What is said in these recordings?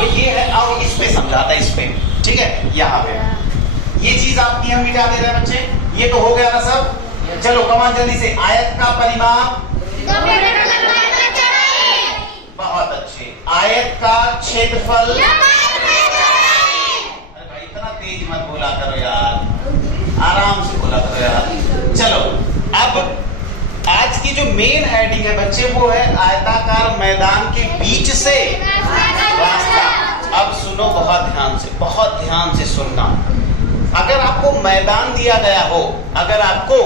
वो ये है। अब इस पे समझाता है, इस पे, ठीक है, यहाँ पे ये चीज आपकी हम मिटा दे रहे हैं बच्चे। ये तो हो गया ना सब। चलो कमान जल्दी से, आयत का परिमाप, बहुत अच्छे, आयत का क्षेत्रफल, अरे भाई इतना तेज मत बोला करो यार, आराम से बोला करो यार। चलो अब आज की जो मेन हेडिंग है बच्चे वो है आयताकार मैदान के बीच से रास्ता। अब सुनो बहुत ध्यान से सुनना। अगर आपको मैदान दिया गया हो, अगर आपको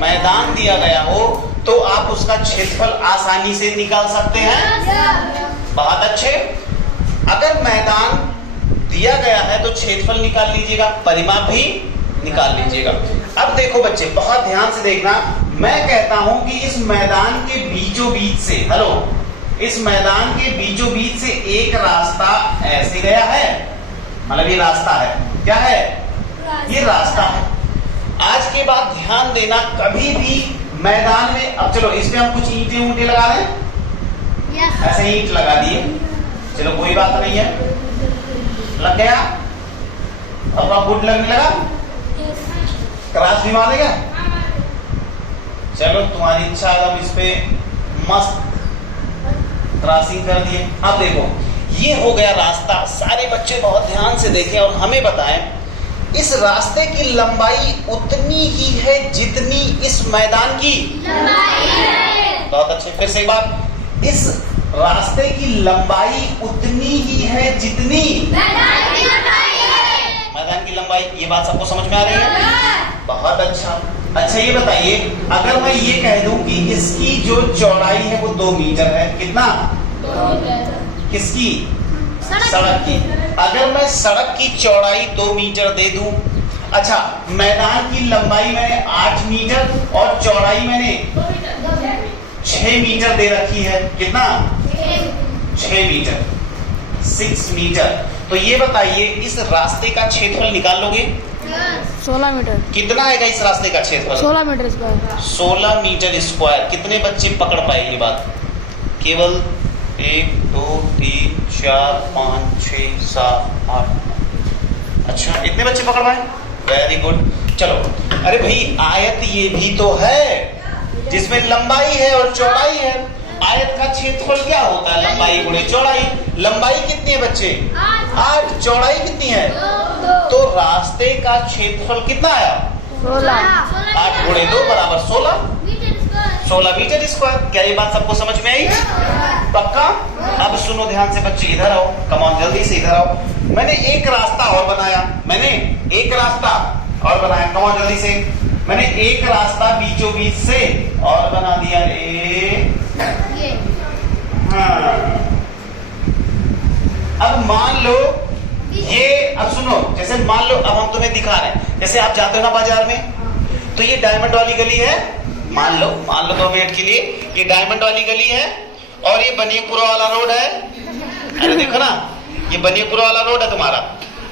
मैदान दिया गया हो तो आप उसका क्षेत्रफल आसानी से निकाल सकते हैं। बहुत अच्छे। अगर मैदान दिया गया है तो क्षेत्रफल निकाल लीजिएगा, परिमाप भी निकाल लीजिएगा। अब देखो बच्चे बहुत ध्यान से देखना, मैं कहता हूं कि इस मैदान के बीचों बीच से, हेलो, इस मैदान के बीचों बीच से एक रास्ता ऐसे गया है, मतलब ये रास्ता है, क्या है, ये रास्ता है। आज के बाद ध्यान देना, कभी भी मैदान में, अब चलो इस पे हम कुछ ईंटें लगा रहे हैं, ऐसे ईंट लगा दिए, चलो कोई बात नहीं है, लग गया, अब आप गुड लगने लगा, क्रॉस भी मारेगा, चलो तुम्हारी इच्छा, हम इस पे मस्त क्रॉसिंग कर दिए। अब देखो ये हो गया रास्ता। सारे बच्चे बहुत ध्यान से देखें और हमें बताएं, इस रास्ते की लंबाई उतनी ही है जितनी इस मैदान की लंबाई है। बहुत अच्छे, फिर से एक बार, इस रास्ते की लंबाई उतनी ही है जितनी मैदान की लंबाई है। मैदान की लंबाई, ये बात सबको समझ में आ रही है? बहुत अच्छा। अच्छा ये बताइए, अगर मैं ये कह दूं कि इसकी जो चौड़ाई है वो 2 मीटर है, कितना? 2 मीटर। किसकी? सड़क की। अगर मैं सड़क की चौड़ाई 2 मीटर दे दूं, अच्छा मैदान की लंबाई मैंने 8 मीटर और चौड़ाई मैंने 6 मीटर दे रखी है, कितना? 6 मीटर, 6 मीटर। तो ये बताइए इस रास्ते का क्षेत्रफल निकाल लोगे? 16 मीटर। कितना आएगा इस रास्ते का क्षेत्रफल? 16 मीटर स्क्वायर। 16 metre square. कितने बच्चे पकड़ पाए ये बात? केवल 1 2 3 4 5 6 7 8। अच्छा इतने बच्चे पकड़ पाए, वेरी गुड। चलो, अरे भाई आयत ये भी तो है जिसमें लंबाई है और चौड़ाई है। आयत का क्षेत्रफल क्या होता है? लंबाई गुणे चौड़ाई। लंबाई कितनी है बच्चे? 8। चौड़ाई कितनी है? 2। तो रास्ते का क्षेत्रफल कितना आया? 16। 8 गुणे 2 बराबर 16 मीटर स्क्वायर। क्या ये बात सबको समझ में आई? पक्का? अब सुनो ध्यान से बच्चे, इधर आओ, कम ऑन जल्दी से इधर आओ। मैंने एक रास्ता और बनाया, कम ऑन जल्दी से। मैंने एक रास्ता बीचों बीच से और बना दिया, हाँ। अब मान लो ये, अब सुनो, जैसे मान लो अब हम तुम्हें दिखा रहे हैं, जैसे आप जाते हो ना बाजार में, तो ये डायमंड वाली गली है, मान लो 2 मिनट के लिए, ये डायमंड वाली गली है और ये बनियापुरा वाला रोड है। अरे देखो ना, ये बनियापुरा वाला रोड है तुम्हारा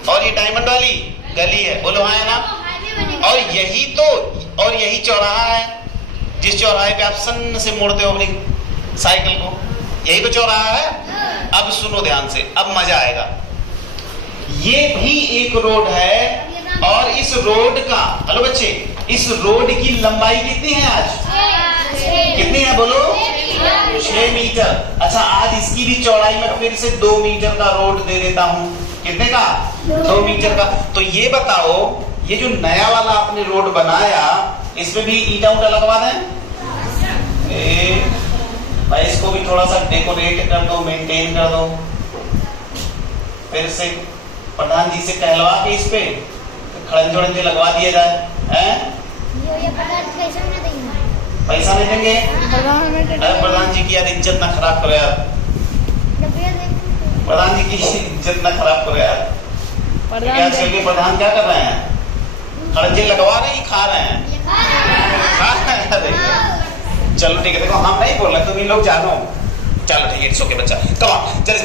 और ये डायमंड वाली गली है, बोलो हाँ है ना? और यही चौराहा है, जिस चौराहे पे आप सन से मोड़ते हो अपनी साइकिल को, यही तो चौराहा है। अब सुनो ध्यान से, अब मजा आएगा। ये भी एक रोड है और इस रोड का, हेलो बच्चे, इस रोड की लंबाई कितनी है आज? कितनी है बोलो? 6 मीटर। अच्छा आज इसकी भी चौड़ाई में फिर से 2 मीटर का रोड दे देता हूं। कितने का? 2 मीटर का। तो ये बताओ, ये जो नया वाला आपने रोड बनाया, इसमें भी ईंटा उटा लगवा दें? भाई इसको भी थोड़ा सा डेकोरेट कर दो, मेंटेन कर दो। फिर से प्रधान जी से कहलवा के इस पे खड़ंजे लगवा दिया जाए, हैं? पैसा नहीं देंगे? अरे प्रधान जी की यार इज्जत ना खराब करो यार, प्रधान जी की इज्जत ना खराब करो यार। आजकल के प्रधान क्या कर रहे हैं? खड़ंजे लगवा रहे ही खा रहे हैं। चलो ठीक है, देखो हम नहीं बोल रहे, तुम इन लोग जानो। चलो ठीक है, इट्स ओके बच्चा, कम ऑन। चलो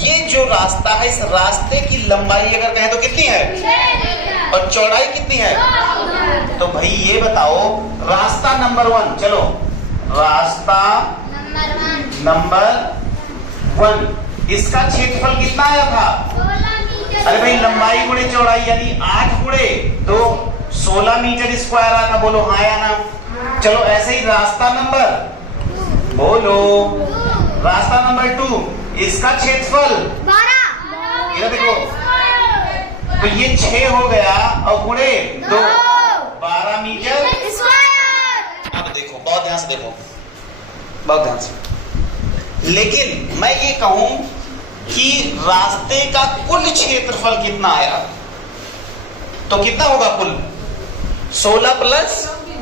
ये जो रास्ता है, इस रास्ते की लंबाई अगर कहें तो कितनी है और चौड़ाई कितनी है? तो भाई ये बताओ, रास्ता नंबर 1, चलो रास्ता नंबर 1 इसका क्षेत्रफल कितना आया था? 16 मीटर। अरे भाई लंबाई गुणे चौड़ाई यानी 8 गुणे तो 16 मीटर स्क्वायर आता। बोलो हाँ या ना? चलो ऐसे ही रास्ता नंबर बोलो, रास्ता नंबर 2 इसका क्षेत्रफल 12। इधर देखो, तो ये 6 हो गया और गुणे 2 12 मीटर। अब देखो बहुत ध्यान से देखो, बहुत ध्यान से। लेकिन मैं ये कहूं कि रास्ते का कुल क्षेत्रफल कितना आया, तो कितना होगा कुल? 16 प्लस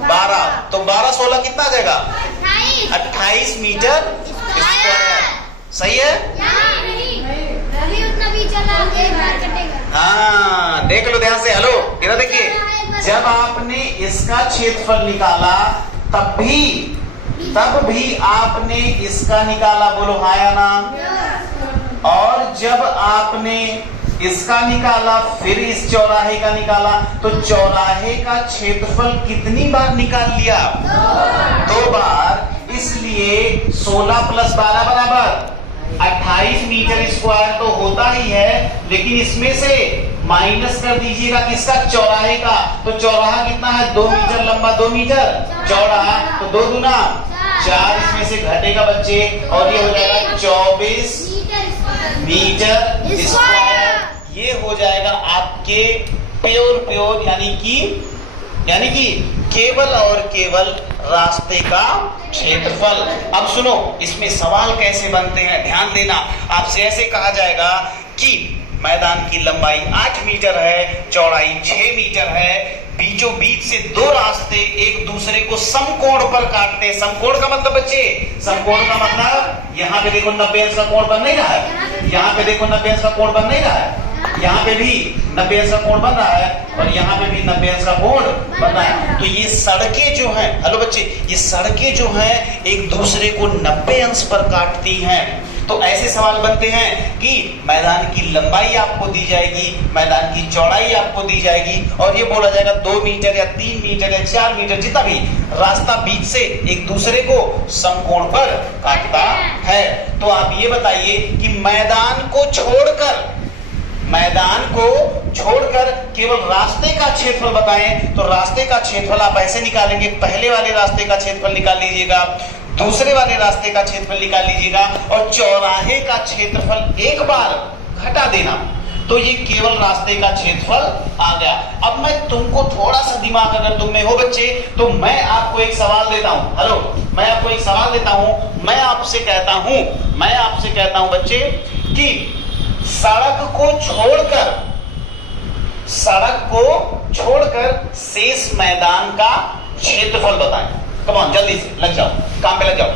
12, तो 12 16 कितना आ जाएगा? 28 मीटर स्क्वायर। सही है? अभी उतना भी चला, एक बार कटेगा। हाँ देख लो ध्यान से। हेलो इधर देखिए, जब आपने इसका क्षेत्रफल निकाला तब भी आपने इसका निकाला। बोलो हाँ या ना? और जब आपने इसका निकाला फिर इस चौराहे का निकाला, तो चौराहे का क्षेत्रफल कितनी बार निकाल लिया? 2 बार। इसलिए 16 प्लस 12 बराबर 28 मीटर स्क्वायर तो होता ही है, लेकिन इसमें से माइनस कर दीजिएगा किसका? चौराहे का। तो चौराहा कितना है? 2 मीटर लंबा, 2 मीटर चौड़ा, तो 2 दूना 4, इसमें से घटेगा बच्चे और ये हो जाएगा 24 मीटर स्क्वायर। ये हो जाएगा आपके प्योर यानी कि केवल और केवल रास्ते का क्षेत्रफल। अब सुनो इसमें सवाल कैसे बनते हैं, ध्यान देना। आपसे ऐसे कहा जाएगा कि मैदान की लंबाई 8 मीटर है, चौड़ाई 6 मीटर है, बीचों बीच से 2 रास्ते एक दूसरे को समकोण पर काटते हैं। समकोण का मतलब बच्चे, समकोण का मतलब यहाँ पे देखो 90 अंश का कोण बन नहीं रहा है, यहाँ पे देखो 90 अंश का कोण बन नहीं रहा है, यहाँ पे भी 90 अंश का कोण बन रहा है और यहाँ पे भी 90 अंश का कोण बन रहा है। तो ये सड़कें जो हैं, हेलो बच्चे, ये सड़कें जो हैं एक दूसरे को 90 अंश पर काटती हैं। तो ऐसे सवाल बनते हैं कि मैदान की लंबाई आपको दी जाएगी, मैदान की चौड़ाई आपको दी जाएगी और ये बोला जाएगा 2 मीटर या 3 मीटर या 4 मीटर जितना भी रास्ता बीच से एक दूसरे को समकोण पर काटता है। तो आप ये बताइए कि मैदान को छोड़कर केवल रास्ते का क्षेत्रफल बताएं, तो रास्ते का क्षेत्रफल आप ऐसे निकालेंगे। पहले वाले रास्ते का क्षेत्रफल निकाल लीजिएगा, दूसरे वाले रास्ते का क्षेत्रफल निकाल लीजिएगा और चौराहे का क्षेत्रफल एक बार घटा देना, तो ये केवल रास्ते का क्षेत्रफल आ गया। अब मैं तुमको थोड़ा सा दिमाग अगर तुम में हो बच्चे, तो मैं आपको एक सवाल देता हूं। हेलो, मैं आपको एक सवाल देता हूं। मैं आपसे कहता हूं बच्चे कि सड़क को छोड़कर शेष मैदान का क्षेत्रफल बताएं। कम ऑन, जल्दी से लग जाओ, काम पे लग जाओ।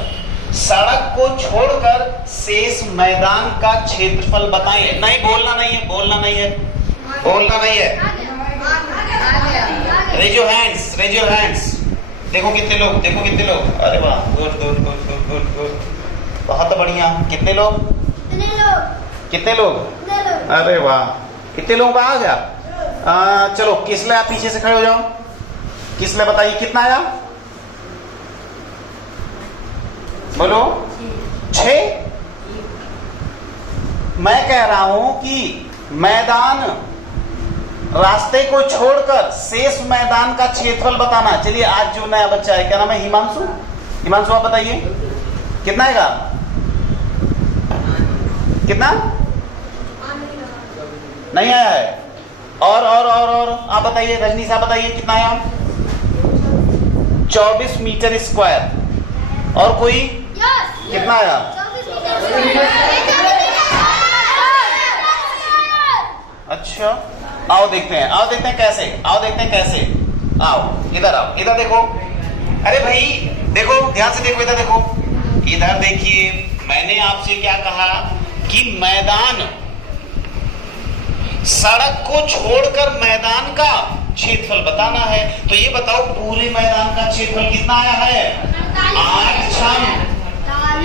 सड़क को छोड़कर शेष मैदान का क्षेत्रफल बताएं। नहीं बोलना नहीं है। Raise your hands. देखो कितने लोग। अरे वाह, गुड। बहुत बढ़िया। कितने लोग? अरे वाह, कितने लोगों का आ गया? चलो किसले आप पीछे से खड़े हो जाओ। किसले बताइए कितना आया? बोलो 6। मैं कह रहा हूं कि मैदान रास्ते को छोड़कर शेष मैदान का क्षेत्रफल बताना। चलिए आज जो नया बच्चा है, क्या नाम है? हिमांशु आप बताइए कितना आएगा? कितना? नहीं आया है। और आप बताइए, रजनी साहब बताइए कितना आया? 24 मीटर स्क्वायर। और कोई? कितना आया? अच्छा, आओ देखते हैं कैसे। आओ इधर देखो। अरे भाई देखो, ध्यान से देखो, इधर देखिए। मैंने आपसे क्या कहा कि मैदान, सड़क को छोड़कर मैदान का क्षेत्रफल बताना है। तो ये बताओ पूरे मैदान का क्षेत्रफल कितना आया है? 8 छम।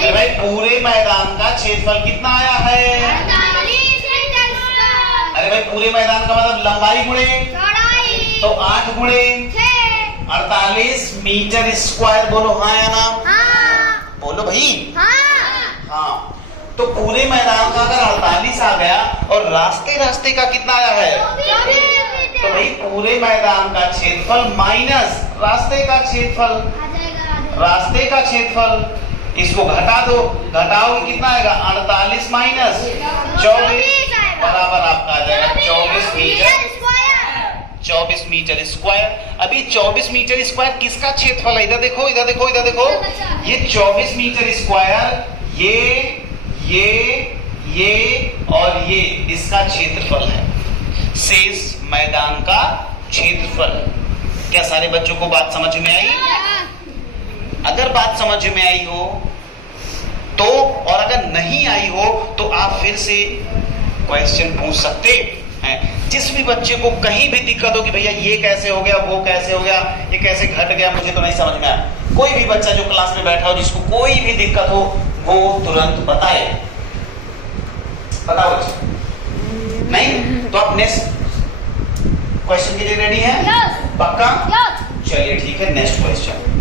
भाई पूरे मैदान का क्षेत्रफल कितना आया है? 48 मीटर स्क्वायर। अरे भाई पूरे मैदान का मतलब लंबाई गुणे चौड़ाई, तो 8 गुणे 48 मीटर स्क्वायर। बोलो हाँ या ना? हाँ। बोलो भाई। हाँ। तो पूरे मैदान का अगर 48 आ गया और रास्ते रास्ते का कितना आया है, तो भाई पूरे मैदान का क्षेत्रफल माइनस रास्ते का क्षेत्रफल, रास्ते का क्षेत्रफल, इसको घटा दो, घटाओगे कितना आएगा 48 माइनस 24 बराबर आपका आ जाएगा 24 मीटर, 24 मीटर स्क्वायर। अभी 24 मीटर स्क्वायर किसका क्षेत्रफल है, इधर देखो इधर देखो इधर देखो, ये 24 मीटर स्क्वायर ये और ये इसका क्षेत्रफल है, शेष मैदान का क्षेत्रफल। क्या सारे बच्चों को बात समझ में आई? अगर बात समझ में आई हो तो, और अगर नहीं आई हो तो आप फिर से क्वेश्चन पूछ सकते हैं। जिस भी बच्चे को कहीं भी दिक्कत हो कि भैया ये कैसे हो गया, वो कैसे हो गया, ये कैसे घट गया, मुझे तो नहीं समझ में आया, कोई भी बच्चा जो क्लास में बैठा हो जिसको कोई भी दिक्कत हो वो तुरंत बताए। बताओ बच्चे, नहीं तो आप नेक्स्ट क्वेश्चन के लिए रेडी हैं? Yes. पक्का? Yes. चलिए ठीक है, नेक्स्ट क्वेश्चन।